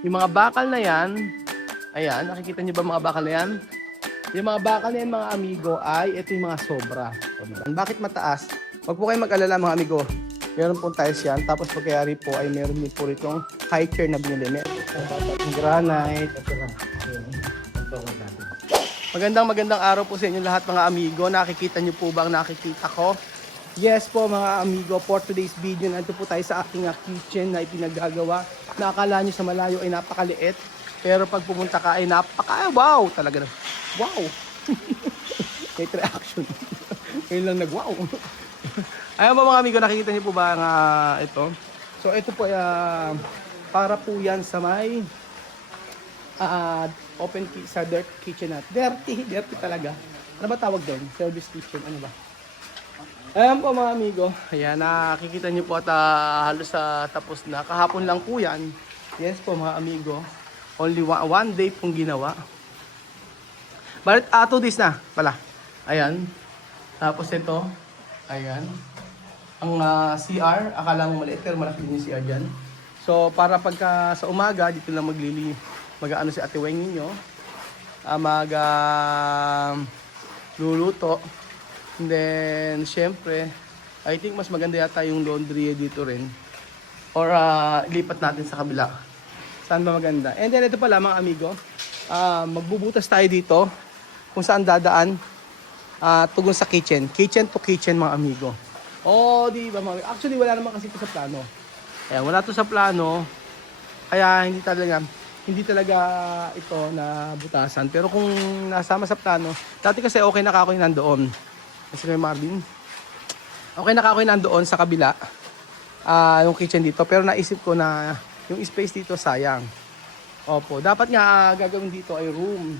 Yung mga bakal na yan, ayan, nakikita nyo ba mga bakal na yan? Yung mga bakal na yan mga amigo ay ito yung mga sobra. Bakit mataas? Huwag po kayong mag-alala mga amigo. Meron pong tiles yan. Tapos pagkayari po ay meron din po itong high chair na binili. Meron granite. Magandang araw po sa inyo lahat mga amigo. Nakikita nyo po ba ang nakikita ko? Yes po mga amigo, for today's video, nandito po tayo sa aking kitchen na ipinaggagawa. Na akala nyo sa malayo ay napakaliit. Pero pag pumunta ka ay wow! Talaga na. Wow! Great reaction. Ngayon lang nag-wow. Ayan po mga amigo, nakikita niyo po ba ang ito? So ito po para po yan sa may open sa dirt kitchen at dirty talaga. Ano ba tawag doon? Service kitchen, ano ba? Ayan po mga amigo. Ayan, nakikita niyo po at halos tapos na. Kahapon lang po yan. Yes po mga amigo. Only one day pong ginawa. But 2 days na pala. Ayan. Tapos ito. Ayan. Ang CR, akala mo maliit pero malaki din yung CR dyan. So para pagka sa umaga, dito lang mag-ano si Ate Weng ninyo. Luluto. And then, syempre, I think mas maganda yata yung laundry dito rin. Or ilipat natin sa kabila. Saan ba maganda? And then ito pala mga amigo, magbubutas tayo dito kung saan dadaan tugon sa kitchen. Kitchen to kitchen mga amigo. Oh, di ba mga amigo? Actually, wala naman kasi ito sa plano. Ayan, wala to sa plano. Kaya hindi talaga ito na butasan. Pero kung nasama sa plano, dati kasi okay na ako yung nandoon. Kasi kay Marvin, okay na ako yung nandoon sa kabila. Yung kitchen dito. Pero naisip ko na yung space dito sayang. Opo, dapat nga gagawin dito ay room.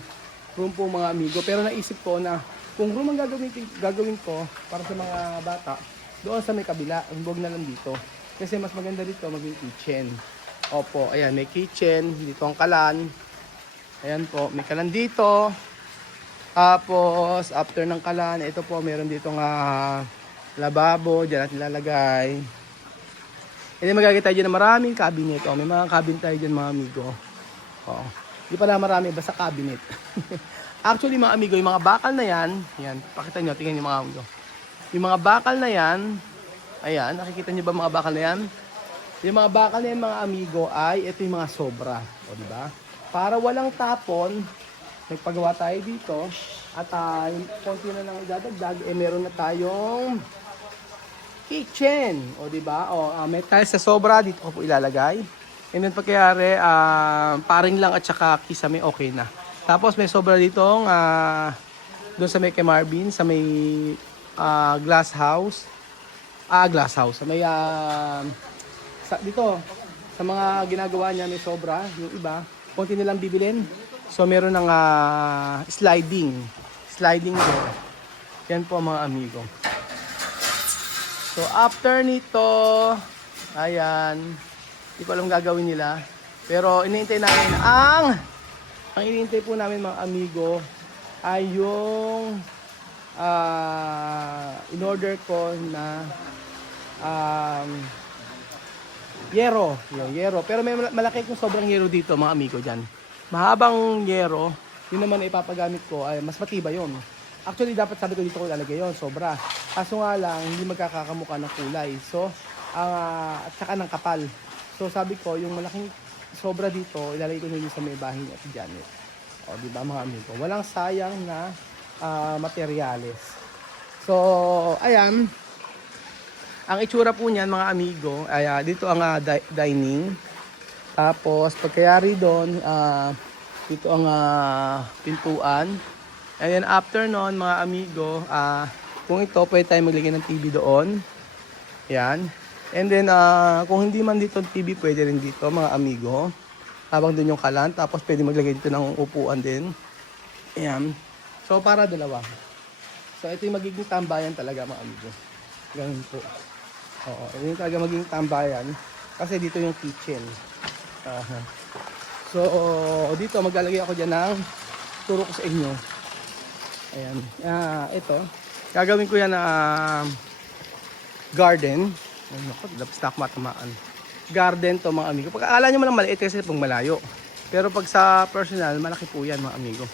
Room po mga amigo. Pero naisip ko na kung room ang gagawin ko para sa mga bata, doon sa may kabila, huwag na lang dito. Kasi mas maganda dito maging kitchen. Opo, ayan, may kitchen. Dito ang kalan. Ayan po, may kalan dito. Tapos, after ng kalan, ito po, meron dito nga lababo. Diyan natin lalagay. Hindi magagay tayo dyan na maraming cabinet. May mga cabinet tayo dyan mga amigo. Hindi pala marami, basta cabinet. Actually mga amigo, yung mga bakal na yan, pakita nyo, tingnan nyo mga amigo. Yung mga bakal na yan, ayan, nakikita nyo ba mga bakal na yan? Yung mga bakal na yan mga amigo ay, ito yung mga sobra. O diba? Para walang tapon, nagpagawa tayo dito, at yung konti na lang idadagdag, meron na tayong kitchen. O diba? May tiles sa sobra, dito ko po ilalagay. And then pagkayari, paring lang at saka kisame, okay na. Tapos may sobra ditong doon sa may kay Marvin, sa may glass house. Sa may dito sa mga ginagawa niya may sobra, yung iba, konti nilang bibilin. So meron ng sliding door. Yan po mga amigo. So after nito, ayan, hindi ko alam gagawin nila. Pero iniintay namin ang iniintay po namin mga amigo ay yung in-order ko na yero. Yung yero. Pero may malaki kong sobrang yero dito mga amigo dyan. Mahabang yero, yun naman na ipapagamit ko ay mas matibay yun. Actually dapat sabi ko dito ko ilalagay yun, sobra. Kaso nga lang, hindi magkakakamukha ng kulay. So, at saka ng kapal. So sabi ko, yung malaking sobra dito, ilalagay ko na yun sa may bahay niya si Janet. O, di ba mga amigo? Walang sayang na materyales. So, ayan. Ang itsura po niyan mga amigo, ay dito ang dining. Tapos, pagkayari doon, dito ang pintuan. And then after noon mga amigo, kung ito, pwede tayo maglagay ng TV doon. Ayan. And then, kung hindi man dito TV, pwede rin dito mga amigo. Habang doon yung kalan. Tapos, pwede maglagay dito ng upuan din. Ayan. So, para dalawa. So, ito yung magiging tambayan talaga mga amigo. Ganun po. Oo, ito yung talaga magiging tambayan. Kasi dito yung kitchen. So, dito maglalagay ako dyan ng turo ko sa inyo. Ayan. Ito. Gagawin ko yan na garden. Ay, naku, labas na ako matamaan. garden to mga amigo. Pag akala nyo man lang maliit kasi pang malayo. Pero pag sa personal, malaki po yan mga amigo.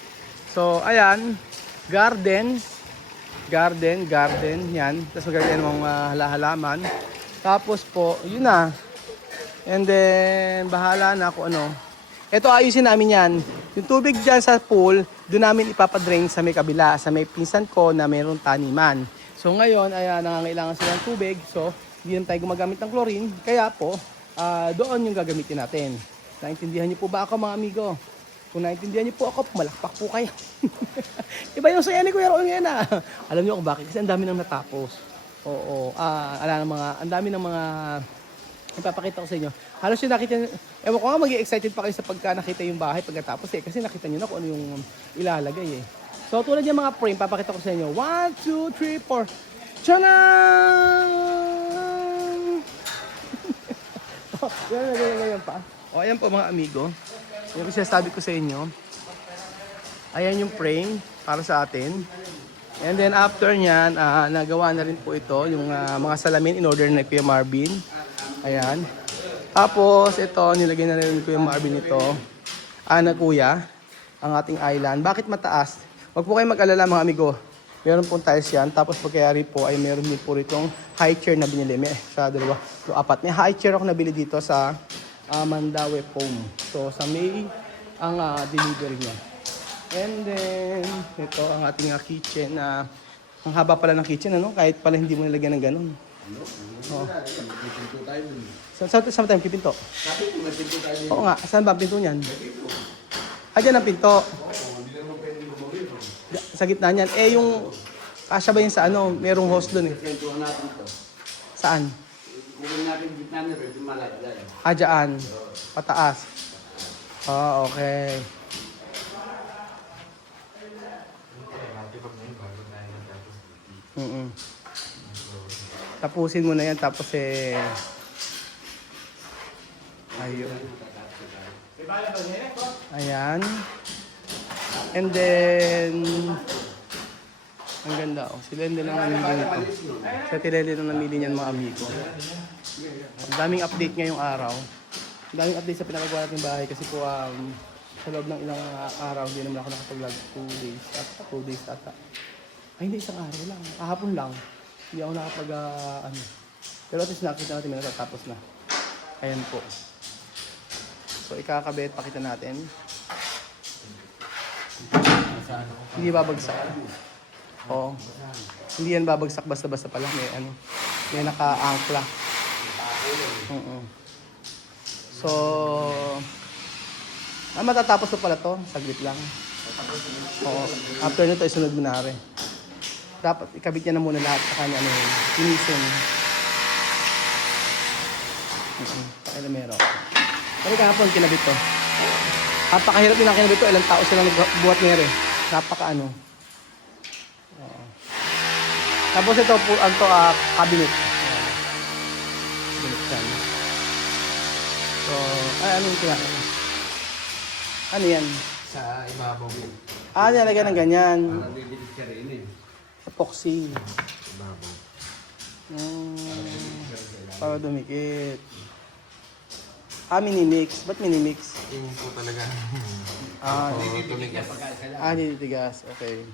So, ayan, garden, yan. Tapos magagawin ng mga halaman. Tapos po, yun na. And then, bahala na kung ano. Ito ayusin namin yan. Yung tubig dyan sa pool, doon namin ipapadrain sa may kabila, sa may pinsan ko na mayroong taniman. So ngayon, ay nangangailangan sila ng tubig. So, hindi naman tayo gumagamit ng chlorine. Kaya po, doon yung gagamitin natin. Naintindihan niyo po ba ako mga amigo? Kung naintindihan niyo po ako, malakpak po kayo. Iba yung saya ni Kuya Ron ngayon ah. Alam niyo kung bakit? Kasi ang dami nang natapos. Oo, ang dami ng mga ipapakita ko sa inyo. Halos yung nakita, ewan ko nga mag-excited pa kayo sa pagka nakita yung bahay pagkatapos eh. Kasi nakita nyo na kung ano yung ilalagay eh. So tulad yung mga frame, papakita ko sa inyo. 1, 2, 3, 4. Tchanan! Ganyan pa. O ayan po mga amigo. Yung sinasabi ko sa inyo. Ayan yung frame para sa atin. And then after nyan, nagawa na rin po ito. Yung mga salamin in order na Kuya Marvin. Ayan. Tapos ito, nilagay na rin ko yung Marvin ito. Na kuya, ang ating island. Bakit mataas? Huwag po kayong mag-alala mga amigo. Meron pong tiles yan. Tapos pagkayari po ay meron din po itong high chair na binili. May sa dalawa, apat. May high chair ako nabili dito sa Mandaue Foam. So sa May ang delivery niya. And then, ito ang ating kitchen. Ang haba pala ng kitchen, ano? Kahit pala hindi mo nilagyan ng ganun. Oh. Saan tayo kipinto? Oo nga, saan ba ang pinto niyan? Dyan ang pinto. Sa gitna niyan. Eh yung, kasya ba yun sa ano, merong host doon eh. Saan? Dyan. Pataas. Okay. Tapusin mo na yan, tapos eh... Ayun. Ayan. And then... Ang ganda oh. Sila din ang namili nito. Sa Tileli ang namili niyan mga amigo. Ang daming update ngayong araw. Ang daming update sa pinakagawa nating bahay kasi po sa loob ng ilang araw hindi naman ako nakapag-vlog 2 days. 2 days ata. Ay hindi, isang araw lang. Kahapon lang. Hindi ako nakapag Pero at least nakita natin may natatapos na. Ayan po. So ikakabit, pakita natin. Hindi babagsak. Oo. Hindi yan babagsak basta-basta pala. May naka-angkla. So matatapos na pala to. Saglit lang. Oo. After nito isunod mo na rin. Dapat ikabit niya na muna lahat sa kanya finition. Pakilamero. Pero kahapon kinabit to. Napakahirap din ang kinabit to. Ilang tao silang nagbuhat ngayon eh. Napaka-ano. Tapos ito po, cabinet. Cabinet yan. So, ano yung kinakita? Ano yan? Sa ibabaw mo. Nilagyan ng ganyan. Para bibilit ka rin eh. Epoxy. Ibabaw. Para dumikit. Minimix. Ba't minimix? Yung po talaga. Tumigas. Nilitigas. Okay.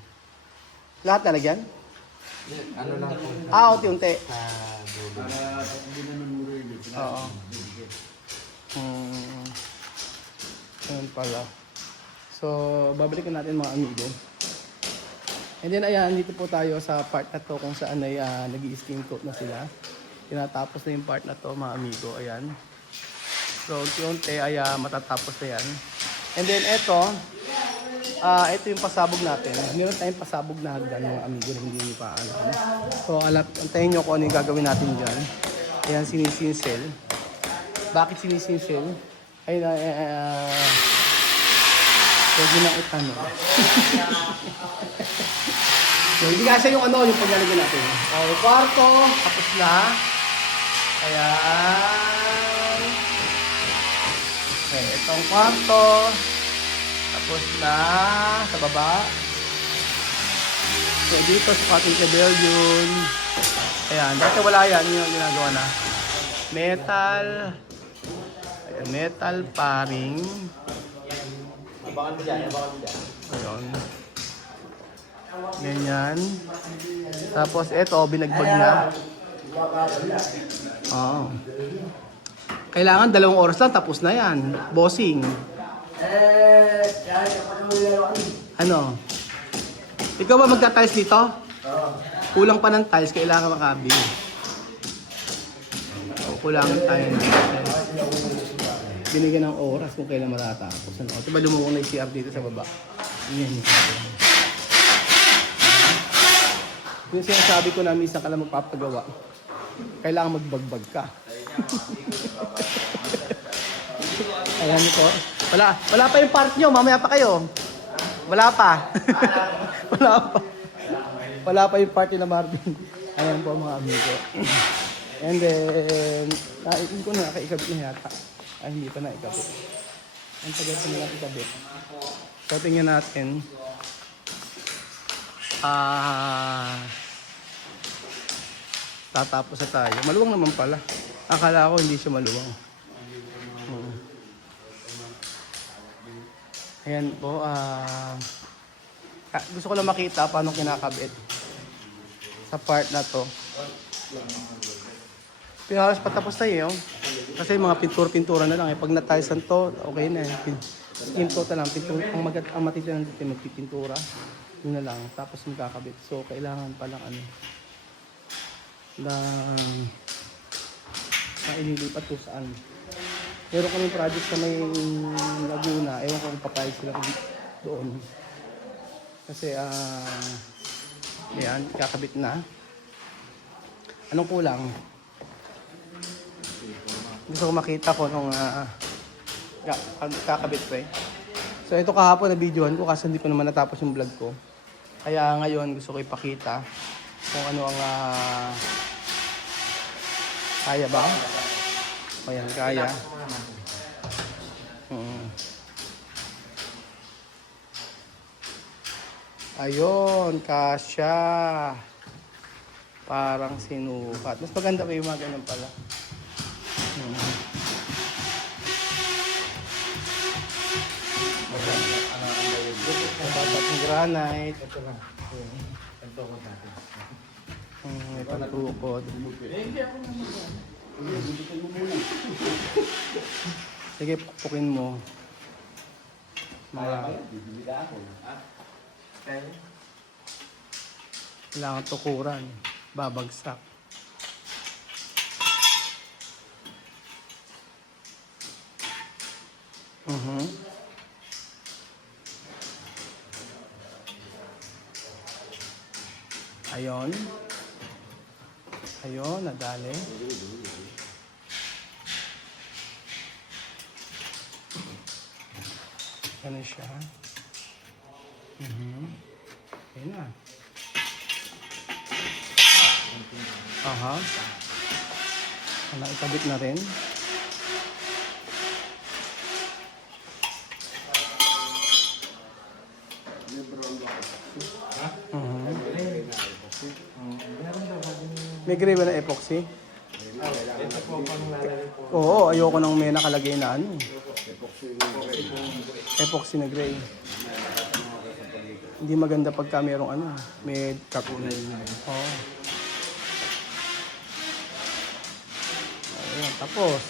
Lahat nalagyan? Ano lang po. Unti-unti. Sa dulo. Oo. Ayan pala. So, babalikan natin mga amigo. And then ayan, dito po tayo sa part na to kung saan ay nag-i-steam coat na sila. Tinatapos na yung part na to mga amigo. Ayan. So, unti-unti ay matatapos na yan. And then ito yung pasabog natin. Meron tayong pasabog na hagdan mga amigo na hindi nyo pa alam. So, antayin nyo kung ano yung gagawin natin dyan. Ayan, sinisinsel. Bakit sinisinsel? Ay, huwag nyo nang itanong. So, hindi kasi yung yung paglalagyan natin. Okay, kwarto, tapos na. Ayan. Okay, itong kwarto. Tapos na sa baba. So, dito sa ating pavilion. Ayan, dati wala yan. Yung ginagawa na. Metal. Metal paring. Ayun. Ganyan. Tapos ito, binagbag na. Oo. Kailangan 2 oras lang, tapos na yan. Bossing. Ano? Ikaw ba magta-tiles dito? Kulang pa ng tiles, kailangan makabili. Kulangan tayo ng tiles. Binigyan ng oras kung kailan matatapos. Ano? Diba lumuong na yung CR dito sa baba? Yan. Yung sinasabi ko na minsan ka lang magpapagawa, kailangan magbagbag ka. Ayan ito. Wala pa yung part nyo, mamaya pa kayo. Wala pa. Wala pa yung part nila Marvin. Ayan po mga amigo. And then, hindi ko na nakaikabit na yata. Ay, hindi pa na ikabit. Ang tagal pa nila ikabit. So, tingnan natin. Tatapos na tayo. Maluwang naman pala. Akala ko hindi siya maluwang. Ayan po. Gusto ko lang makita paano kinakabit sa part na to. Pero halos patapos tayo. Kasi mga pintura na lang. Pag natilesan to, okay na. Skin coat na lang. Ang matitilan dito magpipintura. Yun na lang. Tapos magkakabit. So, kailangan palang na ililipat to saan. Pero kung may project sa may Laguna, ewan ko kung papayag sila doon. Kasi, yan, kakabit na. Anong kulang? Gusto ko makita ko nung kakabit ko eh. So, ito kahapon na videohan ko kasi hindi ko naman natapos yung vlog ko. Kaya ngayon gusto ko ipakita kung ano ang kaya ba? Ayan, kaya. Ayun, kasya. Parang sinukat. Mas maganda pa yung mga ganun pala. Dapat yung granite. Ito lang. Ito ko natin. May pagtukod. Sige, pupukin mo. Kailangan tukuran. Babagsak. Ayun. Ayun, nadali. Ganun siya. Ayun na. Aha. Ikabit na rin. May gray ba na epoxy? Oo, ayoko nang may nakalagay na ano. Epoxy na gray. Hindi maganda pagka merong ano, may kapunan. Oo. Ayan, tapos.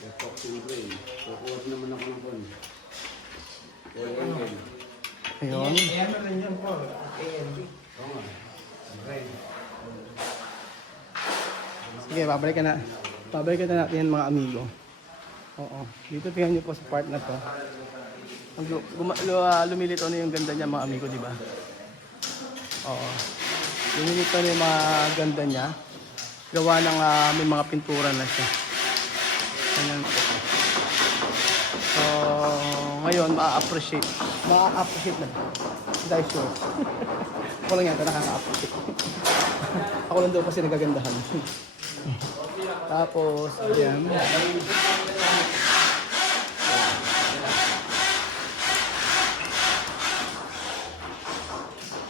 Epoxy gray. Kukuha naman ako ng phone. Ayun. Ano rin yun po? AMD. Oo nga. Sige, babalikan na natin yan mga amigo. Oo. Dito tingnan niyo po sa part na to. Lumilito na yung ganda niya mga amigo, di ba? Oo. Lumilito na yung mga ganda niya. Gawa ng may mga pintura na siya. Ganyan po. So, ngayon, ma-appreciate na. Dahil sure. Ako lang yan, nakaka-appreciate. Ako lang daw kasi nagagandahan. Tapos, ayan.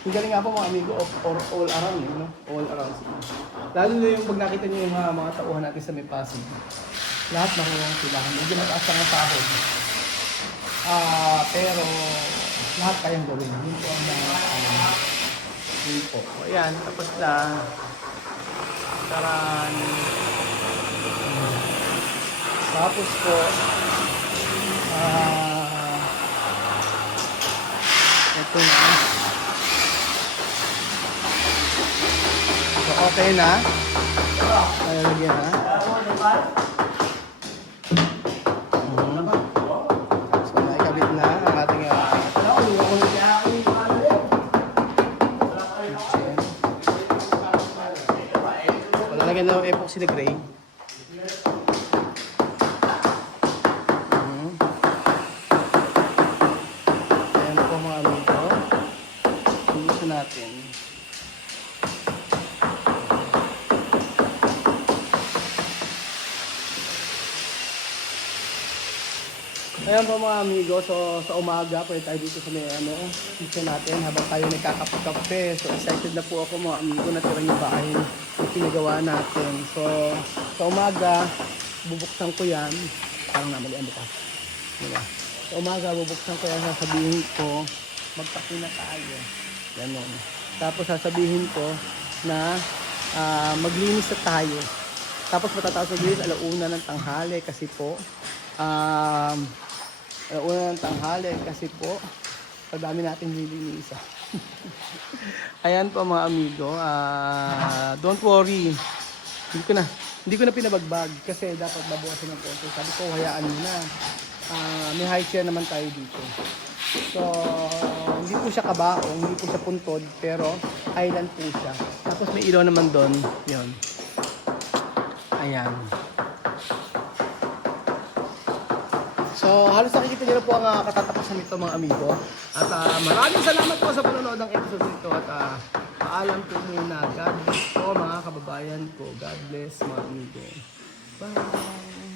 Yung galing nga po mga amigo, or all around, eh, no? All around sila. Lalo na yung pag nakita niyo yung mga tauhan natin sa may Pasig. Lahat nakuha sila. Medyo mataas lang ang sahod. Pero lahat kayang gawin. Yun po ang mga yun po. Ayan, tapos na. Taran. Tapos po, ito na. So, okay na. Nalalagyan na. So, naikabit na ang ating kitchen. So, lalagyan na ng epoxy na gray. Ayan po mga amigo. Gusto natin. Ayan po mga amigo, so sa umaga pwede tayo dito sa may kitchen natin habang tayo nagkakape-kape. So excited na po ako mga amigo na tira yung bahay na pinagawa natin. So sa umaga, bubuksan ko yan. Parang namalian bukas. Diba? Sa umaga, bubuksan ko yan, sasabihin ko, magkape na tayo. Ganon. Tapos sasabihin ko na maglinis na tayo. Tapos matatapos maglinis alauna ng tanghali kasi po, unang tanghali kasi po sa dami natin nililisa. Ayan po mga amigo, don't worry, hindi ko na pinabagbag kasi dapat babawasan ng konti. Sabi ko hayaan mo na, may high share naman tayo dito. So hindi po siya kabaong, hindi po siya puntod, pero island po siya. Tapos may ilaw naman doon, yun. Ayan. So, halos nakikita niyo na po ang katatapusan nito mga amigo. At maraming salamat po sa panonood ng episode nito. At paalam po muna. God bless po mga kababayan ko. God bless mga amigo. Bye!